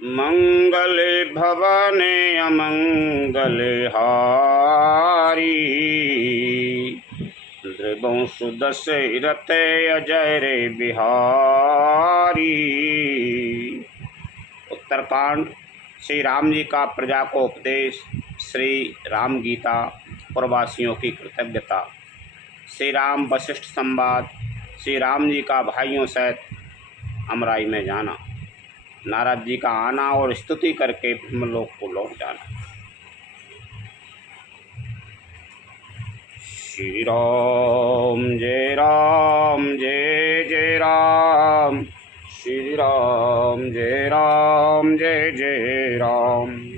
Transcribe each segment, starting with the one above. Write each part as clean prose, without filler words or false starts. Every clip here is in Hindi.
मंगले भवने अमंगले हारी, द्रिवंशु दशरथ अजय रे बिहारी। उत्तरकांड श्री राम जी का प्रजा को उपदेश, श्री राम गीता, प्रवासियों की कृतज्ञता, श्री राम वशिष्ठ संवाद, श्री राम जी का भाइयों सहित अमराई में जाना, नारद जी का आना और स्तुति करके ब्रह्मलोक को लौट जाना। श्री राम जय राम जय जय राम, श्री राम जय राम जय जय राम।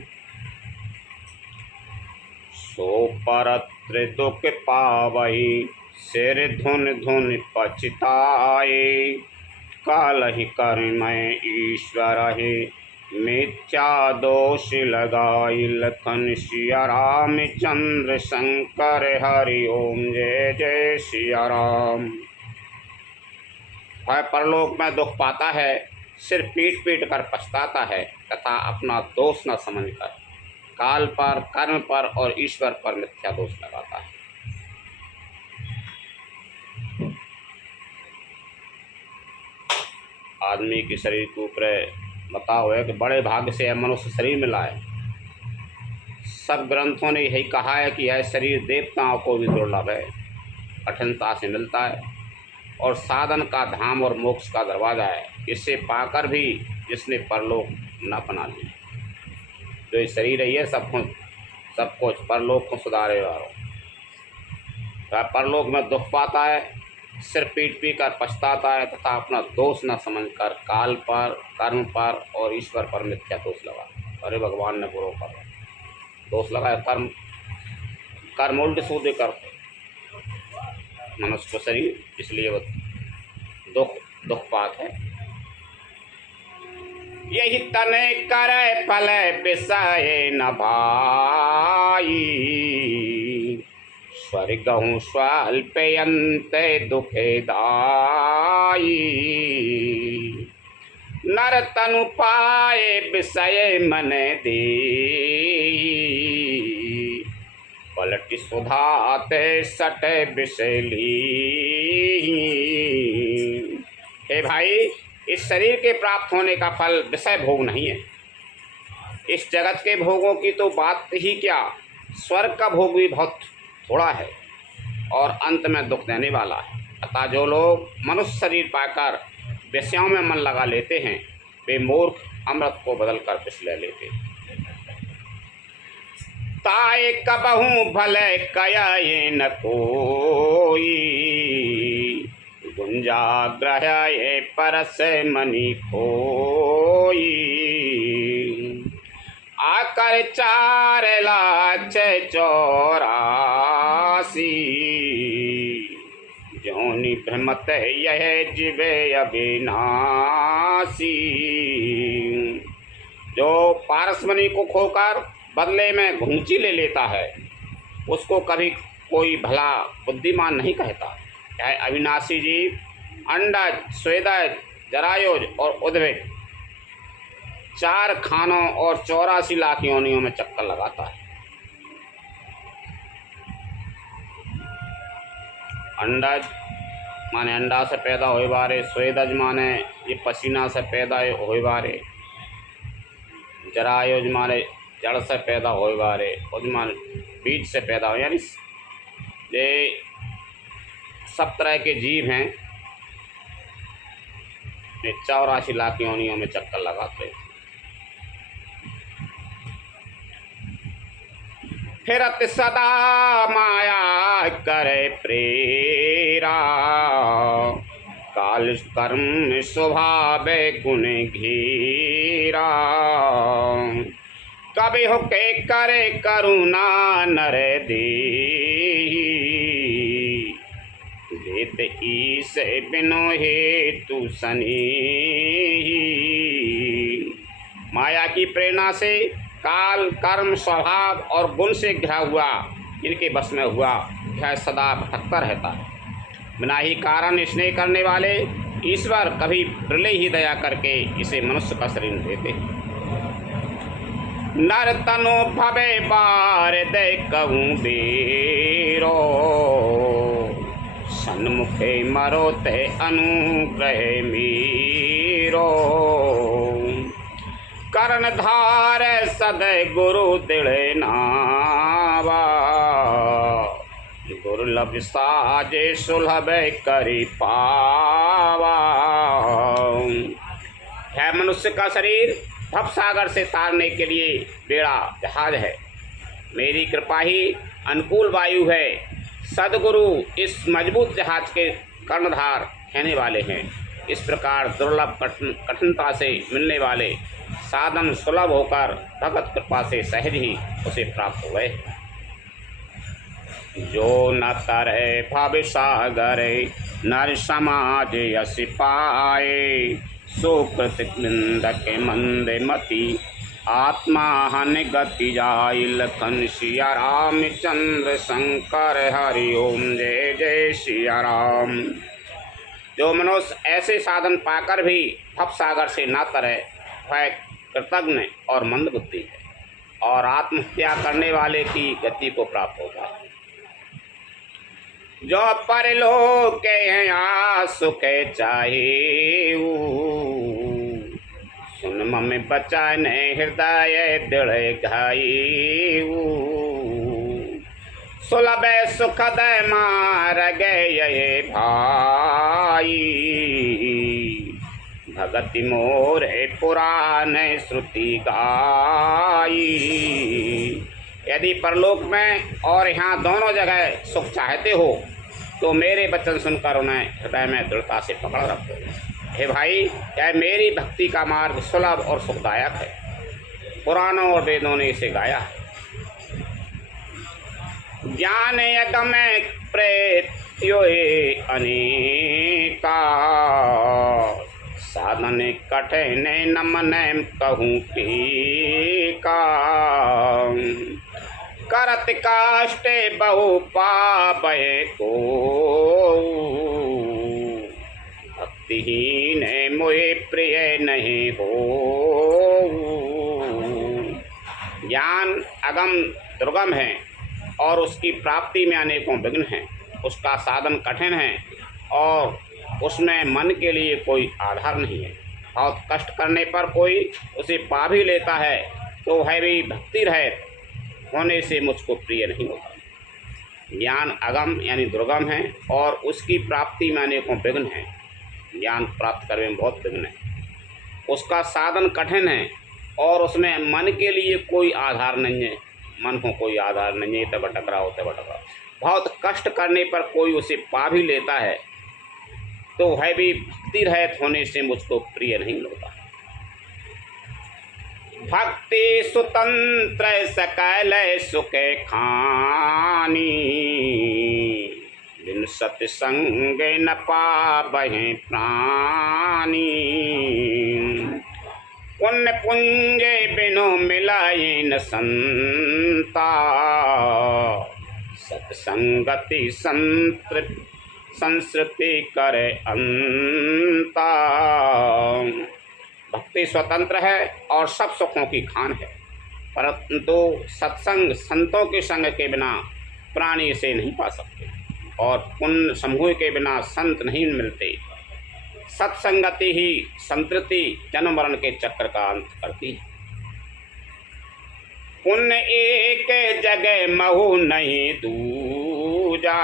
सो परत्र दुख पावई, सिर धुन धुन पछताए, कालहि कर्मय ईश्वर है, मिथ्या दोष लगाई, लखन सिया रामचंद्र शंकर हरि ओम जय जय सिया राम। वह परलोक में दुख पाता है, सिर पीट पीट कर पछताता है तथा अपना दोष न समझकर काल पर, कर्म पर और ईश्वर पर मिथ्या दोष लगाता है। आदमी के शरीर के ऊपर बताओ है कि बड़े भाग्य से यह मनुष्य शरीर मिला है। सब ग्रंथों ने यही कहा है कि यह शरीर देवताओं को भी दुर्लभ है, कठिनता से मिलता है और साधन का धाम और मोक्ष का दरवाज़ा है। इसे पाकर भी जिसने परलोक न बना लिया, जो ये शरीर है ये सब कुछ परलोक को सुधारे वालों, वह परलोक में दुख पाता है, सिर पीट पीट कर पछताता है तथा अपना दोष न समझकर काल पर, कर्म पर और ईश्वर पर मिथ्या दोष लगा। अरे भगवान ने बुरो कर दोष लगाया, कर्म उल्टे सूदे करते मनुष्य को शरीर, इसलिए वह दुख पात है। यही तने करे फल विषय न भाई, स्वर्गहु स्वल्पयंत दुखेदाई, नर तनु पाए विषय मन दे, पलट सुधाते सट विषली। हे भाई, इस शरीर के प्राप्त होने का फल विषय भोग नहीं है। इस जगत के भोगों की तो बात ही क्या, स्वर्ग का भोग भी बहुत थोड़ा है और अंत में दुख देने वाला है। अतः जो लोग मनुष्य शरीर पाकर विषयों में मन लगा लेते हैं, वे मूर्ख अमृत को बदल कर विष ले लेते हैं। ताए कबहू भले कये न कोई, गुंजाग्रह ये परस मनि खोई, आकर 4 लाख 84, जोनि भ्रमत यह जीवे अविनाशी। जो पारसमणि को खोकर बदले में घुंची ले लेता है, उसको कभी कोई भला बुद्धिमान नहीं कहता। यह अविनाशी जीव अंडज, स्वेदज, जरायुज और उद्भिद 4 खानों और 84 लाख योनियों में चक्कर लगाता है। अंडज माने अंडा से पैदा होए बारे, स्वेदज माने ये पसीना से पैदा होए बारे, जरायुज माने जड़ से पैदा होए बारे, उद्भिद माने बीज से पैदा हो, यानी ये सब तरह के जीव हैं, ये 84 लाख योनियों में चक्कर लगाते हैं। फिरत सदा माया करे प्रेरा, काल कर्म स्वभाव गुण घेरा, कभी होके करे करुणा नर देहि, देत ईस बिनो हेतु सनेहि। माया की प्रेरणा से काल, कर्म, स्वभाव और गुण से घिरा हुआ इनके बस में हुआ यह सदा भटकता रहता है। बिना ही कारण स्नेह करने वाले ईश्वर कभी प्रलय ही दया करके इसे मनुष्य का शरीर देते हैं। नर तनु भवे बार दे कहूँ बेरो, सन्मुखे मरो ते अनुग्रह मीरो। करण धार सदै गुरु दृढ़ नावा, दुर्लभ साजे सुलभ करी पावा। है मनुष्य का शरीर भव सागर से तारने के लिए बेड़ा जहाज है। मेरी कृपा ही अनुकूल वायु है। सदगुरु इस मजबूत जहाज के कर्णधार कहने वाले हैं। इस प्रकार दुर्लभ कठिनता से मिलने वाले साधन सुलभ होकर भगत कृपा से सहज ही उसे प्राप्त हुए। जो न तरे भव सागर नर समाज यश पाए, सुकृत निंदक मंद मति आत्मा हन गति जाय। लखन सिया रामचंद्र शंकर हरि ओम जय जय सिया राम। जो मनुष्य ऐसे साधन पाकर भी भव सागर से न तरे वह कृतज्ञ और मंद बुद्धि है और आत्महत्या करने वाले की गति को प्राप्त होता है। जो परलोक यहाँ सुख चाहे, सुन मम बचन हृदय दृढ़ घाई। सुलभ सुखद मार गए भाई, भगति मोर पुराण श्रुति गाई। यदि परलोक में और यहाँ दोनों जगह सुख चाहते हो तो मेरे वचन सुनकर उन्हें हृदय में दृढ़ता से पकड़ रखो। हे भाई, यह मेरी भक्ति का मार्ग सुलभ और सुखदायक है। पुराणों और वेदों ने इसे गाया है। ज्ञान यगम प्रेत्योए अनेका, साधन कठिन नमन कहूँ टीका। करत काष्ट बहु पावै को, भक्तिहीन मोहे प्रिय नहीं हो। ज्ञान अगम दुर्गम है और उसकी प्राप्ति में अनेकों विघ्न हैं। उसका साधन कठिन है और उसमें मन के लिए कोई आधार नहीं है। बहुत कष्ट करने पर कोई उसे पा भी लेता है तो वह भी भक्ति रहित होने से मुझको प्रिय नहीं होता। ज्ञान अगम यानी दुर्गम है और उसकी प्राप्ति में अनेकों विघ्न हैं। ज्ञान प्राप्त करने में बहुत विघ्न है। उसका साधन कठिन है और उसमें मन के लिए कोई आधार नहीं है। मन को कोई आधार नहीं है, तब भटक रहा होता भटक रहा। बहुत कष्ट करने पर कोई उसे पा भी लेता है तो वह भी भक्ति रहित होने से मुझको प्रिय नहीं होता। भक्ति स्वतंत्र सकल सुख खानी, बिन सत्संग न पावहि प्राणी। पुण्य पुंज बिनु मिलाए न संता, सत्संगति संस्कृति करे अंता। भक्ति स्वतंत्र है और सब सुखों की खान है, परंतु सत्संग संतों के संग के बिना प्राणी इसे नहीं पा सकते और पुण्य समूह के बिना संत नहीं मिलते। सत्संगति ही संतृप्ति जन्म मरण के चक्र का अंत करती है। पुण्य एक जगह महु नहीं दूजा,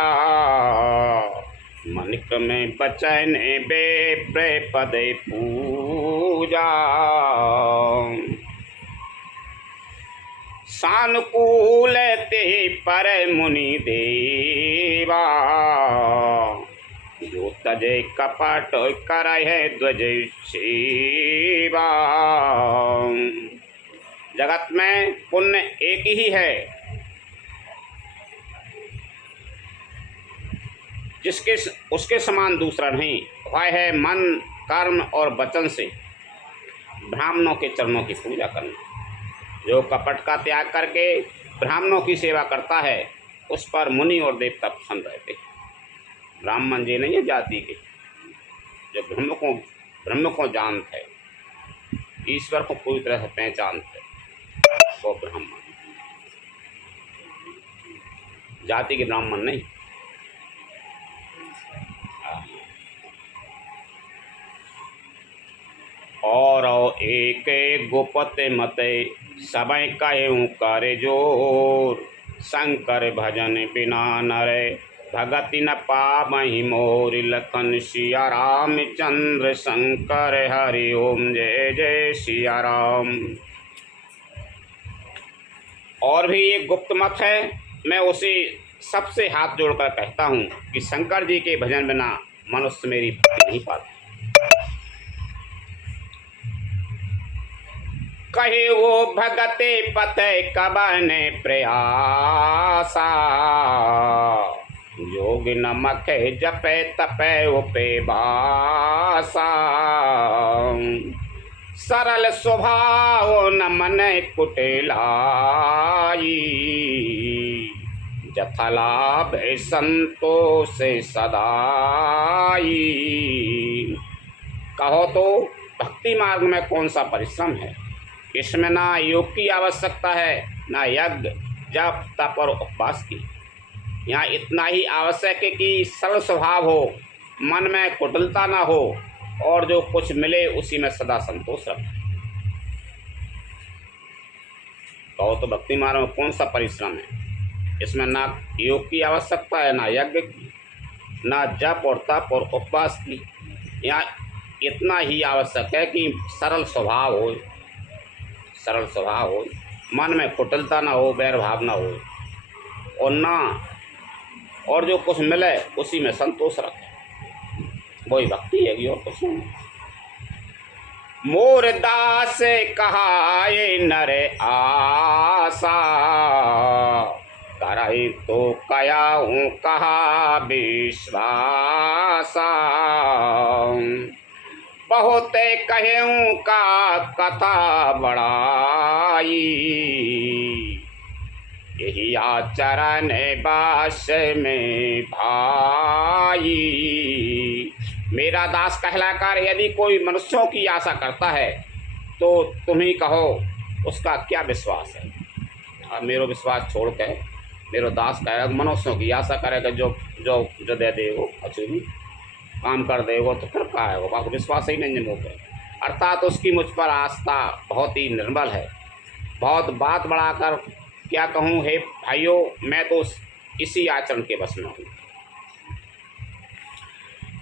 मनिक में बचन बे पद पूजा। सानुकूल ते पर मुनि देवा, जो तजे कपट करहे ध्वज सेवा। जगत में पुण्य एक ही है जिसके उसके समान दूसरा नहीं। वह है मन कर्म और वचन से ब्राह्मणों के चरणों की पूजा करना। जो कपट का त्याग करके ब्राह्मणों की सेवा करता है उस पर मुनि और देवता प्रसन्न रहते हैं। ब्राह्मण जी नहीं है जाति के, जो ब्रह्म को जानते हैं, ईश्वर को पूरी तरह से पहचानते हैं। वो ब्राह्मण, जाति के ब्राह्मण नहीं। और एक गुपत मते सबय कहूँ कर जोर, शंकर भजन बिना नरे भगति न पावहि मोर। लखन सिया राम चंद्र शंकर हरि ओम जय जय सिया राम। और भी एक गुप्त मत है, मैं उसे सबसे हाथ जोड़कर कहता हूँ कि शंकर जी के भजन बिना मनुष्य मेरी भक्ति नहीं पाता। कहे वो भगते पते कबने प्रयासा, योग नमक जपे तपे उपे बासा। सरल स्वभाव न मन कुटिलाई, जथलाभ संतोष सदाई। कहो तो भक्ति मार्ग में कौन सा परिश्रम है। इसमें ना योग की आवश्यकता है, ना यज्ञ जप तप और उपवास की। यहाँ इतना ही आवश्यक है कि सरल स्वभाव हो, मन में कुटिलता ना हो, और जो कुछ मिले उसी में सदा संतोष रखे। कहो तो भक्ति मार्ग में कौन सा परिश्रम है। इसमें ना योग की आवश्यकता है, ना यज्ञ की, ना जप और तप और उपवास की। यहाँ इतना ही आवश्यक है कि सरल स्वभाव हो, सरल स्वभाव हो, मन में कुटिलता ना हो, बैर भाव ना हो, और जो कुछ मिले उसी में संतोष रखे। वही भक्ति है और कुछ नहीं। मोर दास कहाए नरे आशा, करई तो कयाऊँ कहा विश्वासा। बहुत कहूँ का कथा बड़ाई, यही आचरण बास में भाई। मेरा दास कहलाकर यदि कोई मनुष्यों की आशा करता है तो तुम ही कहो उसका क्या विश्वास है। अब मेरा विश्वास छोड़ के मेरा दास कहेगा मनुष्यों की आशा करेगा, जो जो जो दे दे वो अच्छी भी काम कर देगा, तो फिर क्या है, वो विश्वास ही नहीं मुँह पे। अर्थात उसकी मुझ पर आस्था बहुत ही निर्मल है। बहुत बात बढ़ाकर क्या कहूँ हे भाइयों, मैं तो इसी आचरण के बस में हूँ।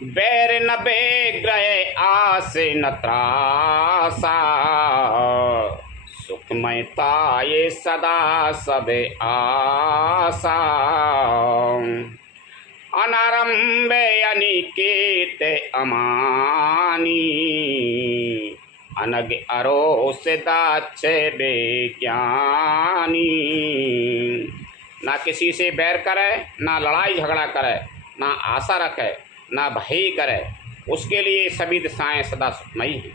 बैर न बेग्रह आस न त्रासा, सुखमयता ये सदा सबे आशा। अनारंभे अनिकेत अमानी, अनग अरोस दाचे बेज्ञानी। ना किसी से बैर करे, ना लड़ाई झगड़ा करे, ना आशा रखे, ना भय करे, उसके लिए सभी दिशाएं सदा सुखमयी हैं।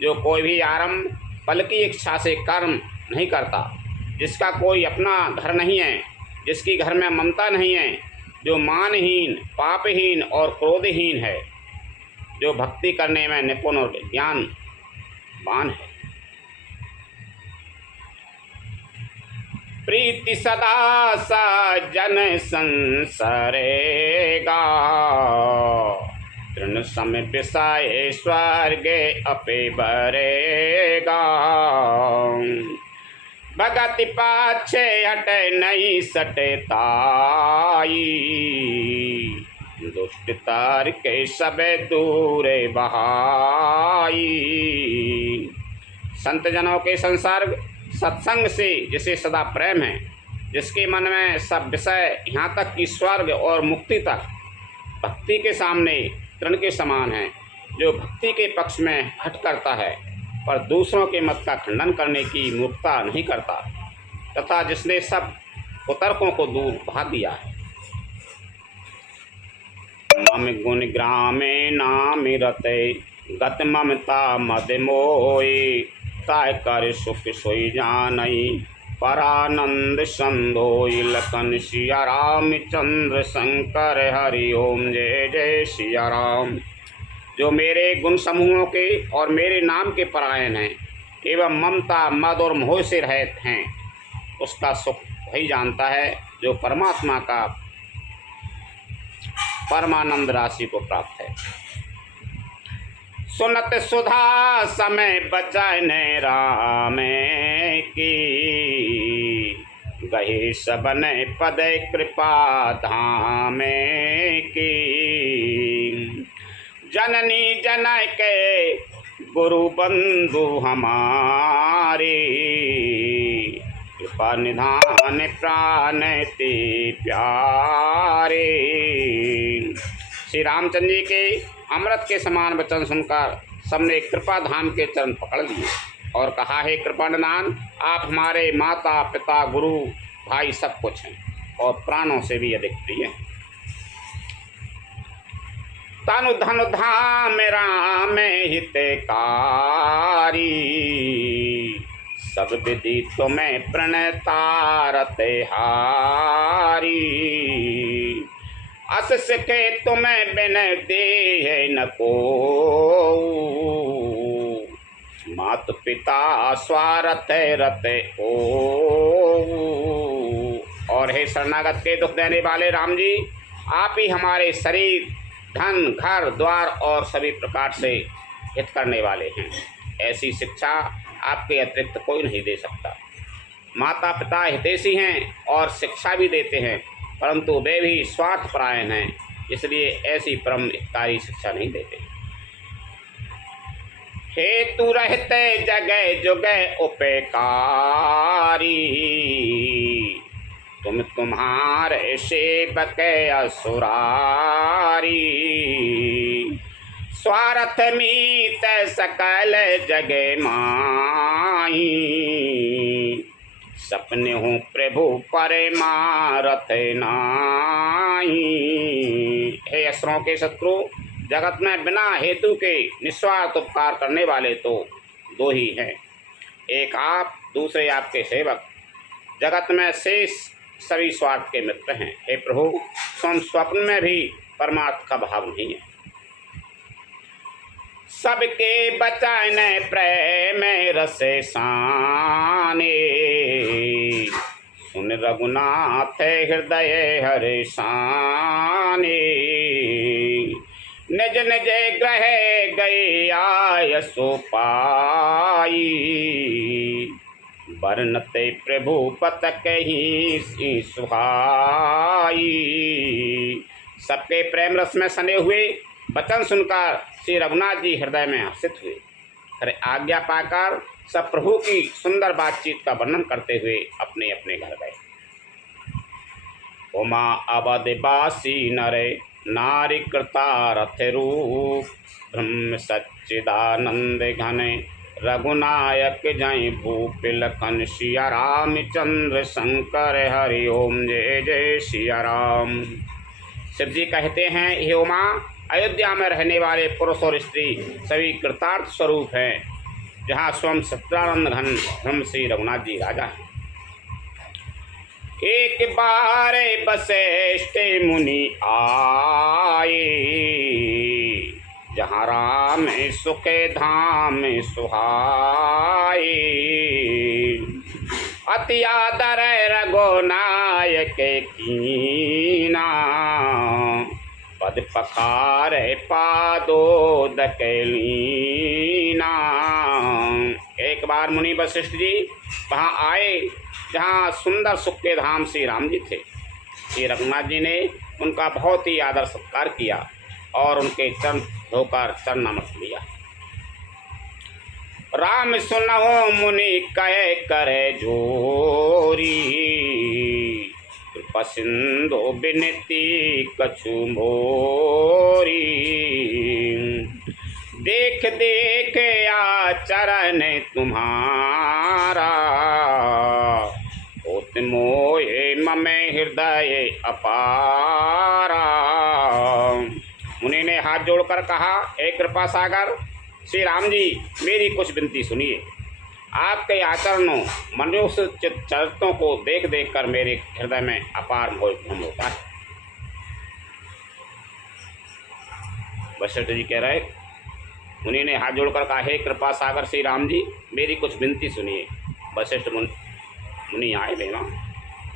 जो कोई भी आरंभ फल की इच्छा से कर्म नहीं करता, जिसका कोई अपना घर नहीं है, जिसकी घर में ममता नहीं है, जो मानहीन पापहीन और क्रोधहीन है, जो भक्ति करने में निपुण और ज्ञानवान है। प्रीति सदा सजन संसरेगा, तृण सम विषय स्वर्ग अपे बरेगा। भगति पाछे हटे नहीं सटताई, दुष्ट तार के सबे दूरे बहाई। संत जनों के संसर्ग सत्संग से जिसे सदा प्रेम है, जिसके मन में सब विषय यहाँ तक कि स्वर्ग और मुक्ति तक भक्ति के सामने तृण के समान है, जो भक्ति के पक्ष में हट करता है पर दूसरों के मत का खंडन करने की मूर्खता नहीं करता, तथा जिसने सब कुतर्कों को दूर भगा दिया है। मम गुण ग्रामे नामि रते, गत ममता मद मोई। ताय कर सुख सोई जानई, परानंद संदोई। लखन सिया राम चंद्र शंकर हरि ओम जय जय सिया राम। जो मेरे गुण समूहों के और मेरे नाम के परायण हैं, एवं ममता मद और मोह से रहित हैं, उसका सुख वही जानता है जो परमात्मा का परमानंद राशि को प्राप्त है। सुनत सुधा समय बचने राम की, गहे सबन पद कृपा धाम की। जननी जनय के गुरु बंधु हमारे, कृपा निधान प्राण ते प्यारे। श्री रामचंद्र जी के अमृत के समान वचन सुनकर सबने कृपा धाम के चरण पकड़ लिए और कहा, हे कृपा निधान, आप हमारे माता पिता गुरु भाई सब कुछ हैं और प्राणों से भी अधिक प्रिय हैं। तनु धनु धाम राम हितकारी, सब विधि तुम्हें प्रणतारते हारी। अस के तुम्हें बिन दे न को, मात पिता स्वार्थ रते ओ। और हे शरणागत के दुख देने वाले राम जी, आप ही हमारे शरीर धन घर द्वार और सभी प्रकार से हित करने वाले हैं। ऐसी शिक्षा आपके अतिरिक्त कोई नहीं दे सकता। माता पिता हितैषी हैं और शिक्षा भी देते हैं, परंतु वे भी स्वार्थपरायण हैं, इसलिए ऐसी परम हितकारी शिक्षा नहीं देते। हेतु रहते जगह जुगह उपेकारी, तुम तुम्हारे सेवक असुरारी। स्वार्थ मीत सकल जगह माई, सपने हूँ प्रभु परमारथ नाई। हे असुरों के शत्रु, जगत में बिना हेतु के निस्वार्थ उपकार करने वाले तो दो ही हैं, एक आप, दूसरे आपके सेवक। जगत में शेष सभी स्वार्थ के मित्र हैं। हे प्रभु, स्वप्न में भी परमार्थ का भाव नहीं है। सबके बचाने प्रेम रसे साने, सुन रघुनाथ हृदय हरे शाने। निज निज ग्रह गए आय सो पाई, बरनते प्रभु पत कहीं सुहाई। सबके प्रेम रस में सने हुए वचन सुनकर श्री रघुनाथ जी हृदय में हर्षित हुए। अरे आज्ञा पाकर सब प्रभु की सुंदर बातचीत का वर्णन करते हुए अपने अपने घर गए। उमा अवधवासी नरे नारी कृता रथ रूप, ब्रह्म सच्चिदानंद घने रघुनायक जय भूप लखन। सिया रामचंद्र शंकर हरि ओम, जय जय सिया राम। शिव जी कहते हैं, हे उमा, अयोध्या में रहने वाले पुरुष और स्त्री सभी कृतार्थ स्वरूप हैं, जहाँ स्वयं सच्चिदानंद घन ब्रह्म श्री रघुनाथ जी राजा हैं। एक बार वशिष्ठ मुनि आए, जहाँ राम सुख धाम सुहाए। अति आदर रघुनायक कीना, पद पखार पादोदकलीना। एक बार मुनि वशिष्ठ जी वहाँ आए जहाँ सुंदर सुख के धाम श्री राम जी थे। श्री रघुनाथ जी ने उनका बहुत ही आदर सत्कार किया और उनके चरण धोकर चरणामृत लिया। राम सुनहो मुनि कहे करे जोरी, कृपा सिंधु बिनती कछु मोरी। देख देख आचरण तुम्हारा, होत मोहे ममे हृदय अपारा। मुनि ने हाथ जोड़कर कहा, हे कृपा सागर श्री राम जी, मेरी कुछ विनती सुनिए। आपके आचरणों मनुष्य चरित्रों को देख देख कर मेरे हृदय में अपार मोह होता है। वशिष्ठ जी कह रहे, मुनि ने हाथ जोड़कर कहा, हे कृपा सागर श्री राम जी, मेरी कुछ विनती सुनिए। वशिष्ठ मुनि आए लेना।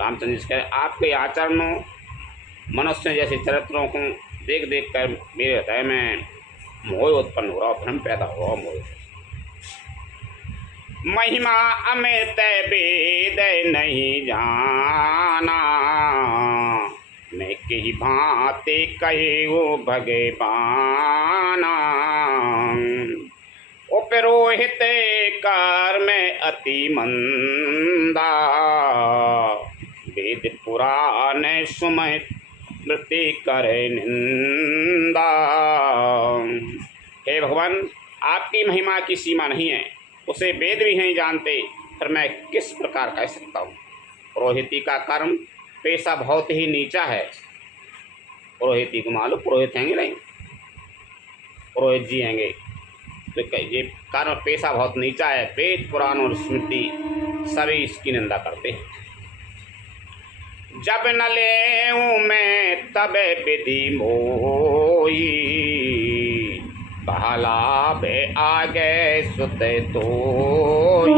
रामचंद्र जी कह, आपके आचरणों मनुष्य जैसे चरित्रों को देख देख कर मेरे हृदय में मोह उत्पन्न हो रहा, भ्रम पैदा हो रहा। मोह महिमा अमित वेद नहीं जाना, मैं कही भांति कहे वो भगवाना। उपरोहित कर में अति मंदा, वेद पुराण सुमय स्मृति करे निंदा। हे भगवान, आपकी महिमा की सीमा नहीं है, उसे वेद भी नहीं जानते, फिर मैं किस प्रकार कह सकता हूँ। पुरोहिती का कर्म पेशा बहुत ही नीचा है। पुरोहिती को मालूम, पुरोहित हैंगे नहीं, पुरोहित जी हैंगे, तो ये कर्म पेशा बहुत नीचा है। वेद पुराण और स्मृति सभी इसकी निंदा करते हैं। जब न लेऊं मैं तब विधि मोई, बहला बे आगे सुते तोई।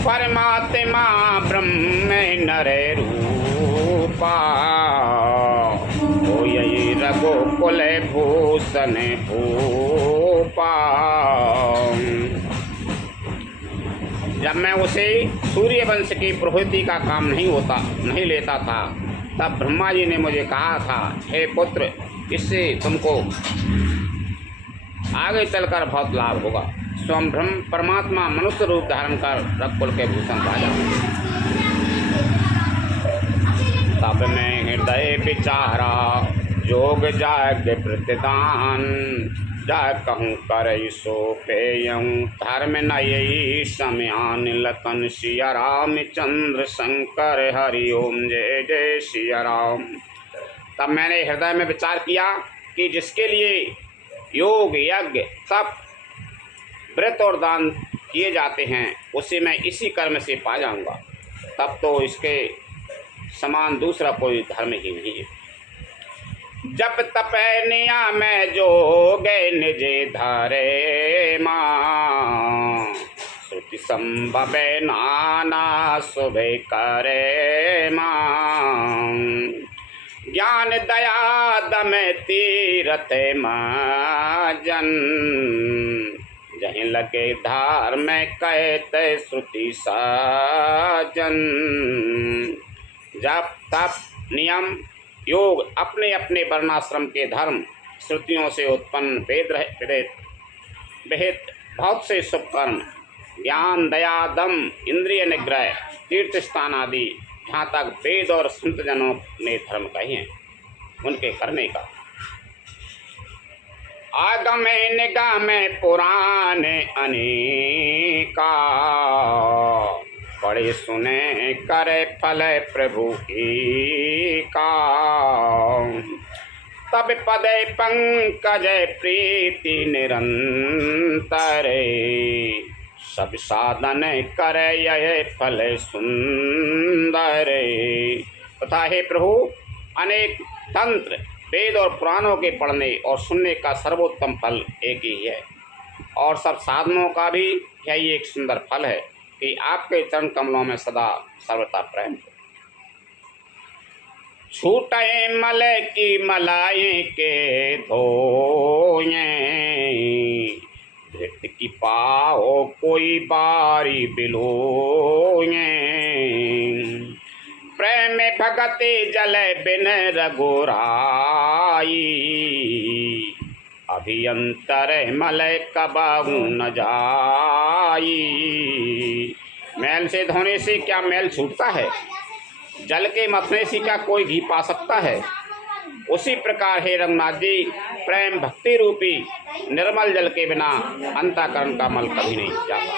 परमात्मा ब्रह्म नर रूपा, हो यही रघुकुल भूषण भूपा। जब मैं उसे सूर्य वंश की पुरोहिती का काम नहीं लेता था, तब ब्रह्मा जी ने मुझे कहा था, हे पुत्र, इससे तुमको आगे चलकर बहुत लाभ होगा। स्वयं ब्रह्म परमात्मा मनुष्य रूप धारण कर रघुकुल के भूषण राजा। तब मैं हृदय विचारा, जोग जाग प्रतिदान। जा कहूँ कर सो पेयं, धर्म न यही समयान। लखन सिया रामचंद्र शंकर हरि ओम, जय जय सिया राम। तब मैंने हृदय में विचार किया कि जिसके लिए योग यज्ञ तप व्रत और दान किए जाते हैं, उसे मैं इसी कर्म से पा जाऊंगा। तब तो इसके समान दूसरा कोई धर्म ही नहीं है। जब तपनिया में जोग निजे धारे माँ, श्रुति संभव नाना शुभे करे माँ। ज्ञान दया दम तीरथ माजन, जहीं लगे धार में कहते श्रुति साजन। जब तप नियम योग अपने अपने वर्णाश्रम के धर्म श्रुतियों से उत्पन्न वेद विहित बहुत से शुभ कर्म, ज्ञान दया दम इंद्रिय निग्रह तीर्थ स्थान आदि, जहाँ तक वेद और संत जनों ने धर्म कहे हैं, उनके करने का। आगम निगम पुराण अनेका, पढ़े सुने करे फल प्रभु की का। तब पदे पंकज प्रीति निरंतर, सब साधन करे यह फल सुंदर। तथा हे प्रभु, अनेक तंत्र वेद और पुराणों के पढ़ने और सुनने का सर्वोत्तम फल एक ही है, और सब साधनों का भी यही एक सुंदर फल है कि आपके चरण कमलों में सदा सर्वथा प्रेम। छूटे मल की मलाई के धोए, धृत की पाओ कोई बारी बिलोए। प्रेम भगति जल बिन रघुराई, अभियंतर मल कबाहू न जाई। मैल से धोने से क्या मैल छूटता है? जल के मथने से क्या कोई घी पा सकता है? उसी प्रकार हे रघुनाथ जी, प्रेम भक्ति रूपी निर्मल जल के बिना अंतःकरण का मल कभी नहीं जाता।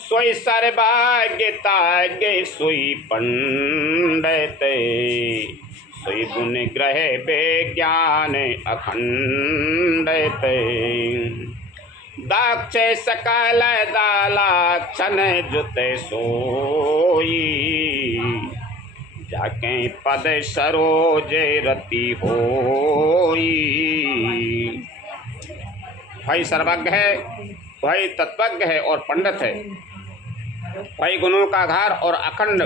सोई सर्वज्ञता गे सोई पंडित, सोई गुण ग्रह विज्ञान अखंडित। दक्ष सकल दालाक्षण जुत सोई, जाके पद सरोज रति होई। भाई सर्वज्ञ है, भाई तत्वज्ञ है और पंडित है, भाई गुणों का आधार और अखंड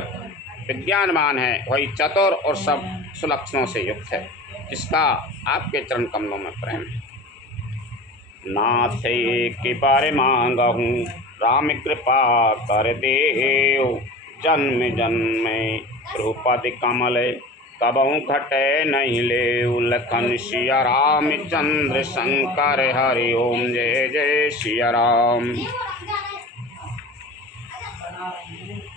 विज्ञानवान है, वही चतुर और सब सुलक्षणों से युक्त है, जिसका आपके चरण कमलों में प्रेम है। नाथ एक बार मांगा हूँ, राम कृपा कर देव। जन्म जन्म रूपद कमल कबहू घटे नहीं ले। लखन सिया राम चंद्र शंकर हरि ओम। जय जय सिया राम।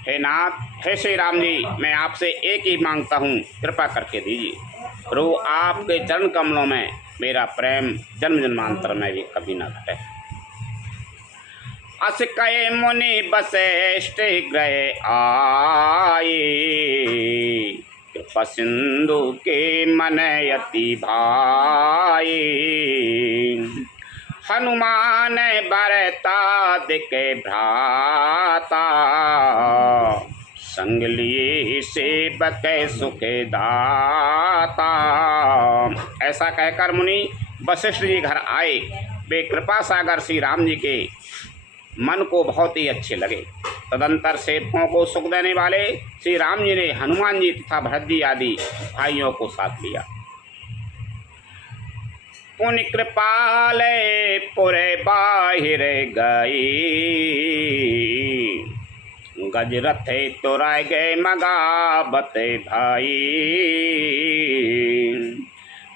हे नाथ, हे श्री राम जी, मैं आपसे एक ही मांगता हूँ, कृपा करके दीजिए। प्रभु आपके चरण कमलों में मेरा प्रेम जन्म जन्मांतर में भी कभी न घटे। अस कहे मुनि वशिष्ठ गृह आए। कृपा सिंधु के मन यति भाई। हनुमान बरता दिके भ्राता। संग लिए सेवक सुख दाता। ऐसा कहकर मुनि वशिष्ठ जी घर आए। वे कृपा सागर श्री राम जी के मन को बहुत ही अच्छे लगे। तदंतर सेवकों को सुख देने वाले श्री राम जी ने हनुमान जी तथा भरत जी आदि भाइयों को साथ लिया। पुण्य कृपाल पुरे बाहिर गई। गजरथे तुराय गए मगाबत भाई।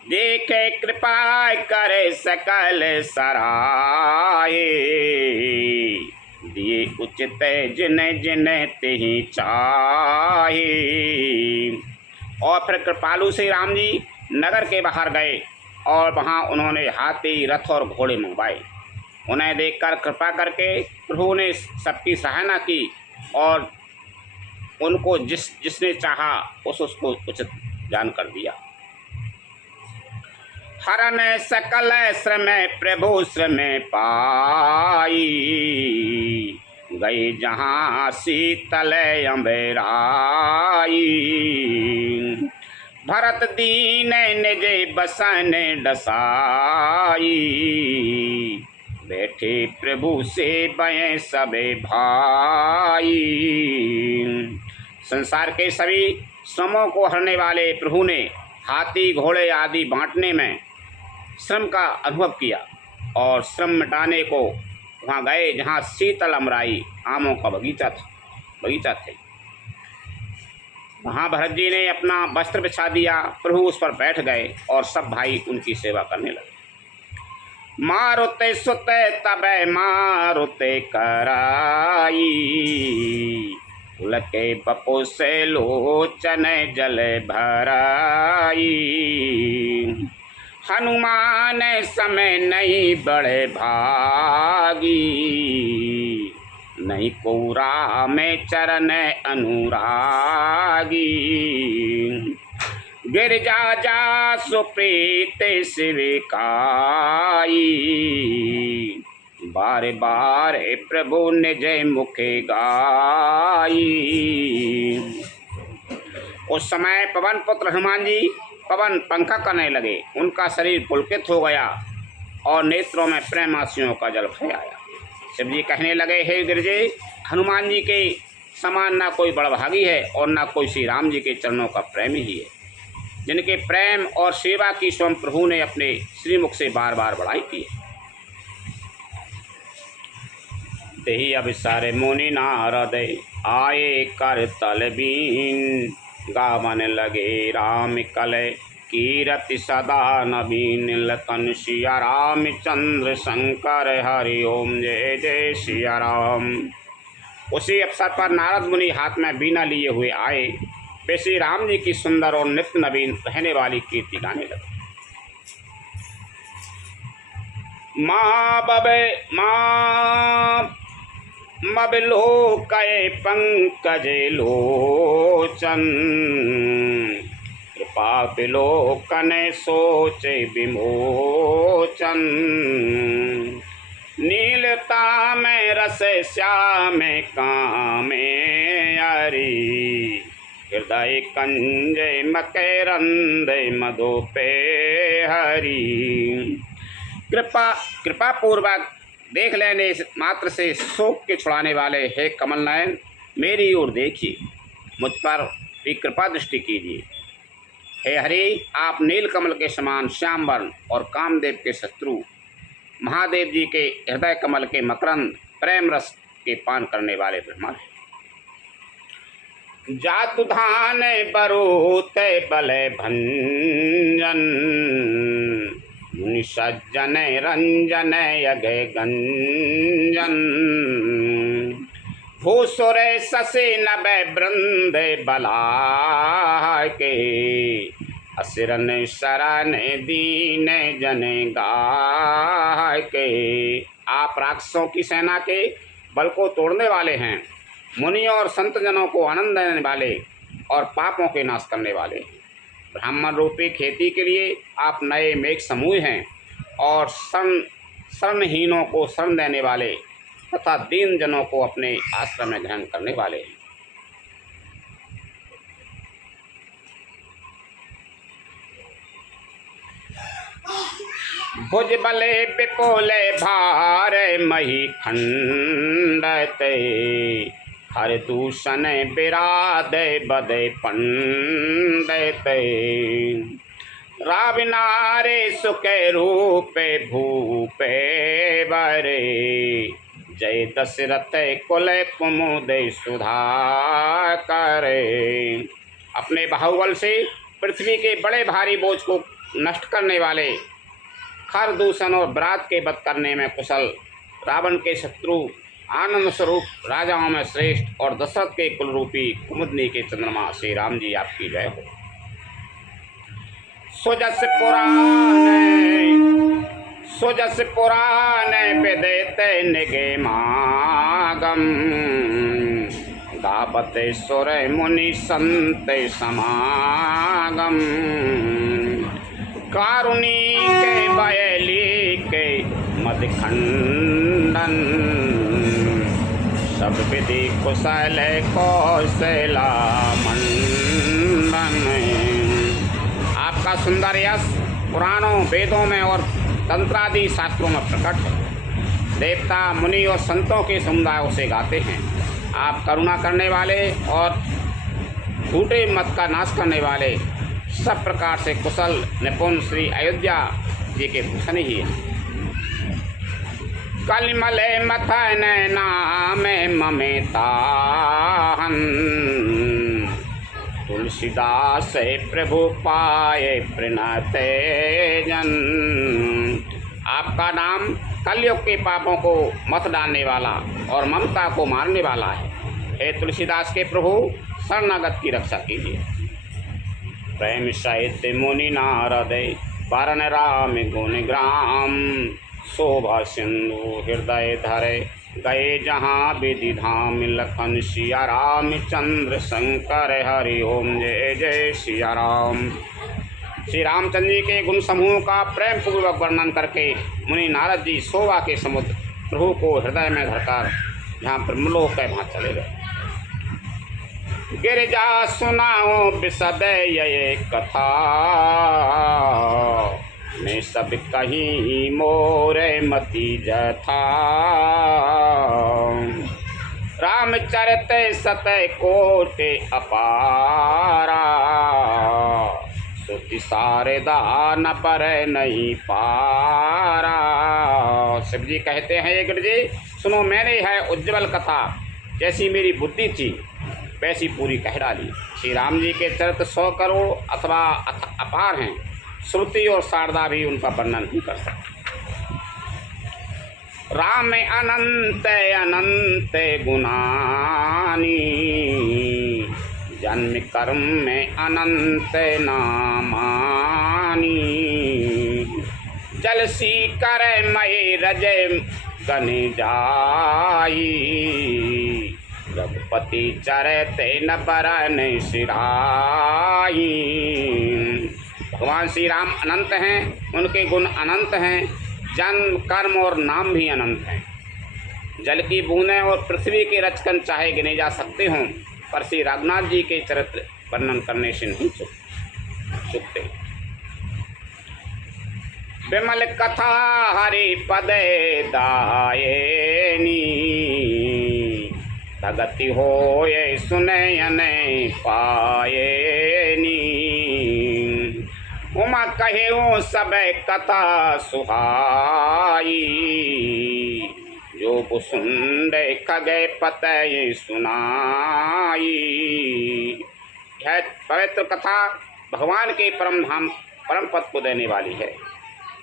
देखे कृपा करे सकल सराय। दिए उचित जिन जिन तेहि चाहे। और फिर कृपालु श्री राम जी नगर के बाहर गए और वहाँ उन्होंने हाथी रथ और घोड़े मंगवाए। उन्हें देखकर कृपा करके प्रभु ने सबकी सहायता की और उनको जिसने चाहा उसको उचित जान कर दिया। हरन सकल श्रम प्रभु श्रम पाई। गई जहाँ शीतल अम्बराई। भरत दीन निज बसन डसाई। बैठे प्रभु से बय सबे भाई। संसार के सभी श्रमों को हरने वाले प्रभु ने हाथी घोड़े आदि बांटने में श्रम का अनुभव किया और श्रम मिटाने को वहाँ गए जहाँ शीतल अमराई आमों का बगीचा थे। वहाँ भरत जी ने अपना वस्त्र बिछा दिया। प्रभु उस पर बैठ गए और सब भाई उनकी सेवा करने लगे। मारुते सुते तबे मारुते कराई। लके बपो से लोचन जल भराई। हनुमान समय नहीं बड़े भागी। नहीं कोरा में चरण अनुरागी। गिरजा जा सुप्रीत स्वीकाई। बार बार प्रभु निज मुखे गाई। उस समय पवन पुत्र हनुमान जी पवन पंखा करने लगे। उनका शरीर पुलकित हो गया और नेत्रों में प्रेम आंसुओं का जल भर आया। शिव जी कहने लगे, हे गिरजे, हनुमान जी के समान ना कोई बड़भागी है और ना कोई श्री राम जी के चरणों का प्रेम ही है, जिनके प्रेम और सेवा की स्वयं प्रभु ने अपने श्रीमुख से बार बार बड़ाई की है। तेहि अभिसारे मुनि नारद आए कर तलबीन। गावन लगे राम कले कीरति सदा नवीन। लखन सिया राम चंद्र शंकर हरि ओम। जय जय सिया राम। उसी अवसर पर नारद मुनि हाथ में बीना लिए हुए आए। वे श्री राम जी की सुंदर और नित्य नवीन रहने वाली कीर्ति गाने लगे। माँ मबलोकय पंकज लोचन। कृपा विलोकन सोच विमोचन। नीलता में रस श्याम कामे हरि। हृदय कंजय मकरंदय मधु पे हरि। कृपा पूर्वक देख लेने मात्र से शोक के छुड़ाने वाले हे कमल नयन, मेरी ओर देखिए, मुझ पर भी कृपा दृष्टि कीजिए। हे हरि, आप नीलकमल के समान श्याम वर्ण और कामदेव के शत्रु महादेव जी के हृदय कमल के मकरंद प्रेम रस के पान करने वाले ब्रह्मा हैं। जातु धान बरूत बल भंजन, मुनि सज्जन रंजन यग गंजन। भूसुर ससे नभ वृंद बला के, असुरन शरण दीन जन गाय के। आप राक्षसों की सेना के बल को तोड़ने वाले हैं, मुनियों और संत जनों को आनंद देने वाले और पापों के नाश करने वाले। ब्राह्मण रूपी खेती के लिए आप नए मेघ समूह हैं और शरणहीनों को शरण देने वाले तथा दीन जनों को अपने आश्रम में ग्रहण करने वाले हैं। भुज बले विपुले भार मही खंडते, हर दूषण विराद बदे पंडते। राविनारे सुख रूपे भूपे बरे, जय दशरथ कुल कुमुदय सुधा करे। अपने बाहुबल से पृथ्वी के बड़े भारी बोझ को नष्ट करने वाले, खर दूषण और विराट के वध करने में कुशल, रावण के शत्रु, आनंद स्वरूप राजाओं में श्रेष्ठ और दशरथ के कुल रूपी कुमुदनी के चंद्रमा श्री राम जी आपकी जय हो। सुजस पुराण विदित निगमागम, गावत सुर मुनि संत समागम। कारुणिक बयली के मदखंडन, सब विधि कुशल कौशला मंडन। आपका सुंदर यश पुराणों, वेदों में और तंत्रादि शास्त्रों में प्रकट है। देवता, मुनि और संतों के समुदायों से गाते हैं। आप करुणा करने वाले और झूठे मत का नाश करने वाले, सब प्रकार से कुशल निपुण श्री अयोध्या जी के भूषण ही हैं। कलिमले मथन नाम ममेताहन, तुलसीदास प्रभु पाए प्रणते जन। आपका नाम कलयुग के पापों को मत डालने वाला और ममता को मारने वाला है। हे तुलसीदास के प्रभु, शरणागत की रक्षा कीजिए। प्रेम साहित्य मुनि नारद, वरण राम गुण ग्राम। शोभा सिंधु हृदय धरे, गए जहाँ विधि धाम। लखन सिया राम चंद्र शंकर, हरि ओम जय जय सिया राम। श्री रामचंद्र जी के गुण समूह का प्रेम पूर्वक वर्णन करके मुनि नारद जी शोभा के समुद्र प्रभु को हृदय में धरकर जहाँ ब्रह्मलोक है वहाँ चले गए। गिरिजा सुनाओ बिसद ये कथा, मैं सब कहीं मोरे मति जथा। रामचरित सत कोटि अपारा, सुति शारदा न पर नहीं पारा। शिव जी कहते हैं, ये गिर जी सुनो, मैंने है उज्ज्वल कथा, जैसी मेरी बुद्धि थी वैसी पूरी कह डाली। श्री राम जी के चरित्र 100 करोड़ अथवा अपार हैं, श्रुति और शारदा भी उनका वर्णन नहीं कर सकते। राम अनंत अनंत गुणानी, जन्म कर्म में अनंत नामानी। जल सी कर मय रज गन जाई, रघुपति चरते न बरन सिराई। भगवान श्री राम अनंत हैं, उनके गुण अनंत हैं, जन्म कर्म और नाम भी अनंत हैं। जल की बूंदें और पृथ्वी के रचकन चाहे गिने जा सकते हों, पर श्री रघुनाथ जी के चरित्र वर्णन करने से नहीं चुकते। विमल कथा हरि पदे दायनी, भगति होए सुनयन पायनी। उमा कहेऊ सब कथा सुहाई, जो कुसुंड खगे पतय सुनाई। यह पवित्र कथा भगवान के परम धाम परम पद को देने वाली है।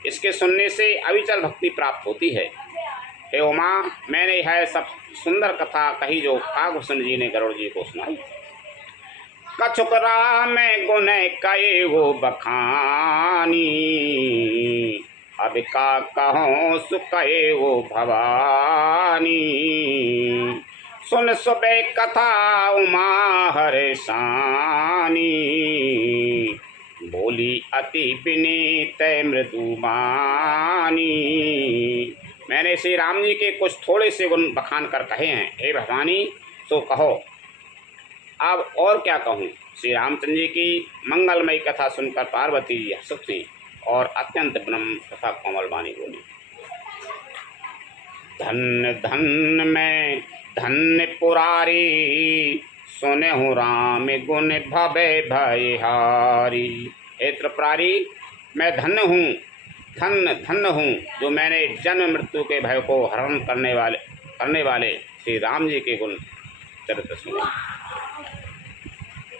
इसके सुनने से अविचल भक्ति प्राप्त होती है। हे उमा, मैंने यह सब सुंदर कथा कही जो काकभूषण जी ने गरुड़ जी को सुनाई। कछुक राम गुण कए वो बखानी, अब का कहो सुकए वो भवानी। सुन सुबह कथा उमा हर्षानी, बोली अति विनीत मृदुबानी। मैंने श्री राम जी के कुछ थोड़े से गुण बखान कर कहे हैं। हे भवानी, तो कहो अब और क्या कहूँ। श्री रामचंद्र जी की मंगलमयी कथा सुनकर पार्वती जी हंस उठी और अत्यंत ब्रह्म तथा कोमल वाणी बोली। धन्य धन्य मैं धन्य पुरारी, सुने हूँ राम गुण भवे भयहारी। हे त्रिपुरारी, मैं धन्य हूँ, धन्य धन्य हूँ जो मैंने जन्म मृत्यु के भय को हरण करने वाले श्री राम जी के गुण चरित्र सुने।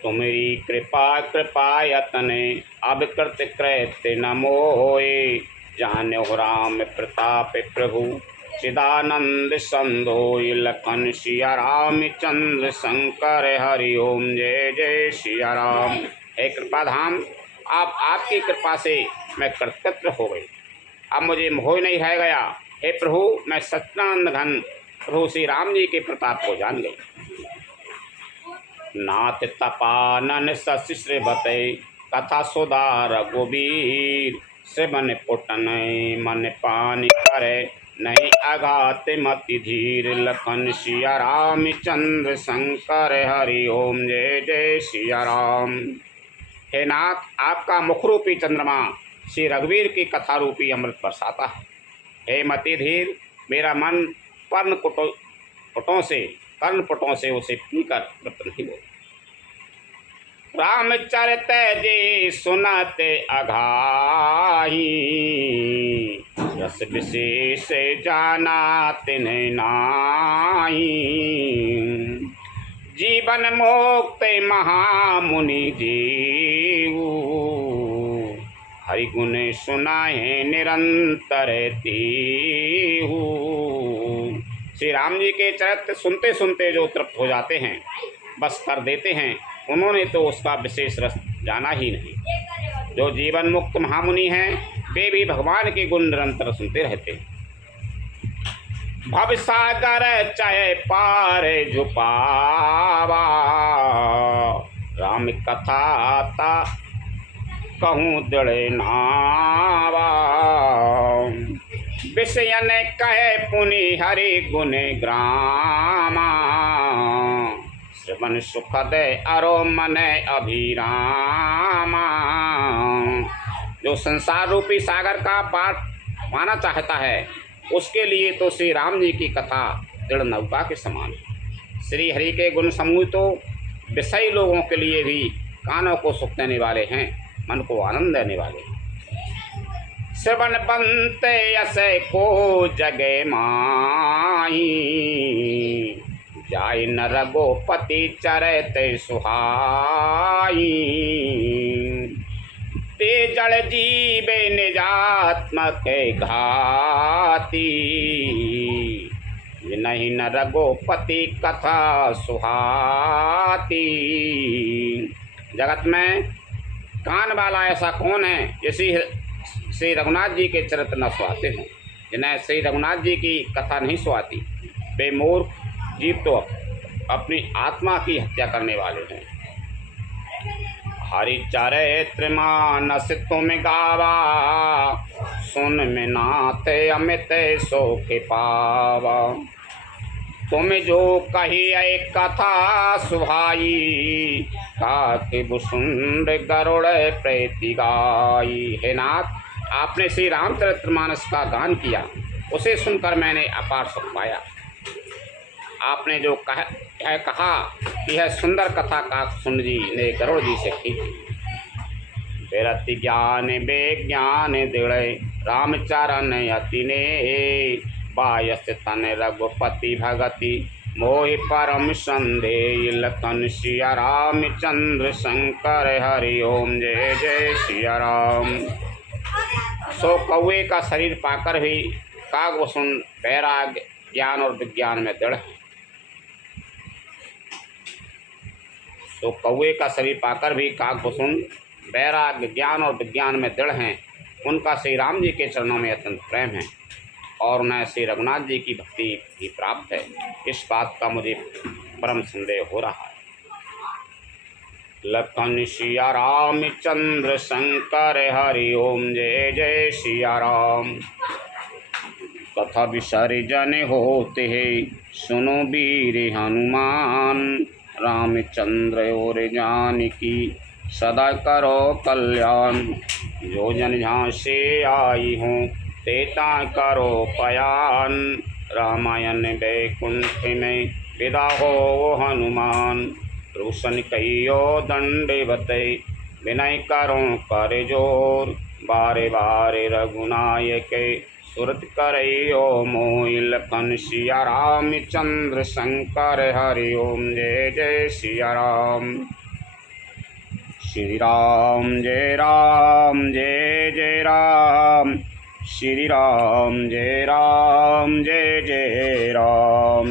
तुम्हारी कृपा कृपायतने, अब कृत कृत्य न मोए। जाने राम प्रताप प्रभु, चिदानंद संदोय। लखन सिया रामचंद्र शंकर, हरि ओम जय जय सिया राम। हे कृपा धाम, आपकी कृपा से मैं कृतकृत हो गई। अब मुझे मोह नहीं रह गया। हे प्रभु, मैं सच्चिदानंद घन प्रभु श्री राम जी के प्रताप को जान गई। नाथ तपानन सशिश्र बते, कथा सुधा रघुबीर। श्रवण पुटन मन पानी करे, नहीं आघात मति धीर। लखन सिया रामचंद्र शंकर, हरि ओम जय जय सिया राम। हे नाथ, आपका मुखरूपी चंद्रमा श्री रघुवीर की कथा रूपी अमृत बरसाता है। हे मति धीर, मेरा मन कर्णपुटों से उसे पीकर तृप्त नहीं हो। रामचरित जी सुनते अघाई, रस विशेष जाना तिन्ह नाई। जीवन मुक्त महामुनि जीऊ, हरि गुण सुनाए निरंतर तीहू। श्री राम जी के चरित्र सुनते सुनते जो तृप्त हो जाते हैं, बस कर देते हैं, उन्होंने तो उसका विशेष रस जाना ही नहीं। जो जीवन मुक्त महामुनि हैं, वे भी भगवान के गुण निरंतर सुनते रहते हैं। भव सागर चाहे पार झुपावा, राम कथा ता कहूँ दृढ़ नावा। विषयन कहे पुनि हरि गुण ग्रामा, श्रवण सुखद अरो मन अभिरामा। जो संसार रूपी सागर का पार पाना चाहता है, उसके लिए तो श्री राम जी की कथा दृढ़ नौका के समान है। श्री हरि के गुण समूह तो विषयी लोगों के लिए भी कानों को सुख देने वाले हैं, मन को आनंद देने वाले हैं। श्रवण बनते ऐसे को जगे माही, जाय न रघुपति चरते सुहाई। ते जड़ जीवे निजात्मक घाती, नहीं न रघुपति कथा सुहाती। जगत में कान वाला ऐसा कौन है जैसे श्री रघुनाथ जी के चरित्र न सुहाते हों, जिन्हें श्री रघुनाथ जी की कथा नहीं सुहाती। वे मूर्ख जीव तो अपनी आत्मा की हत्या करने वाले हैं। हरि चरित्र मानस तुम गावा, सुन में नाथ अमित सोख पावा। तुम जो कही एक कथा सुहाई, काके भुसुंड गरुड़ प्रेति गाई। हे नाथ, आपने श्री रामचरितमानस का गान किया, उसे सुनकर मैंने अपार सुख पाया। आपने जो कहा कि यह सुंदर कथा काकभुसुंड जी ने गरुड़ जी से की। विरति ज्ञान विज्ञान दृढ़ रामचरण अति ने, बायस तन रघुपति भगति मोहि परम संदेह। लखन सिया रामचंद्र शंकर हरि ओम जय जय सिया राम। सो कौवे का शरीर पाकर भी काकभुसुंड वैराग्य ज्ञान और विज्ञान में दृढ़ है। तो कौवे का शरीर पाकर भी काकभुसुंड वैराग्य ज्ञान और विज्ञान में दृढ़ हैं। उनका श्री राम जी के चरणों में अत्यंत प्रेम है और उन्हें श्री रघुनाथ जी की भक्ति भी प्राप्त है। इस बात का मुझे परम संदेह हो रहा है। लखन सिया रामचंद्र शंकर हरि ओम जय जय सिया राम। कथा विसर्जन होते है सुनो वीर हनुमान, रामचंद्र और जानकी सदा करो कल्याण। जो जन जहाँ से आई हूँ तेता करो पयान, रामायण वैकुंठ में विदा हो हनुमान। रोशन कहियो दंडवते विनय करो कर जोर, बारे बारे रघुनायक सुरत करियो मोहि। लखन सिया रामचंद्र शंकर हरि ओम जय जय सिया राम। श्री राम जय राम जय जय राम, श्री राम जय जय राम।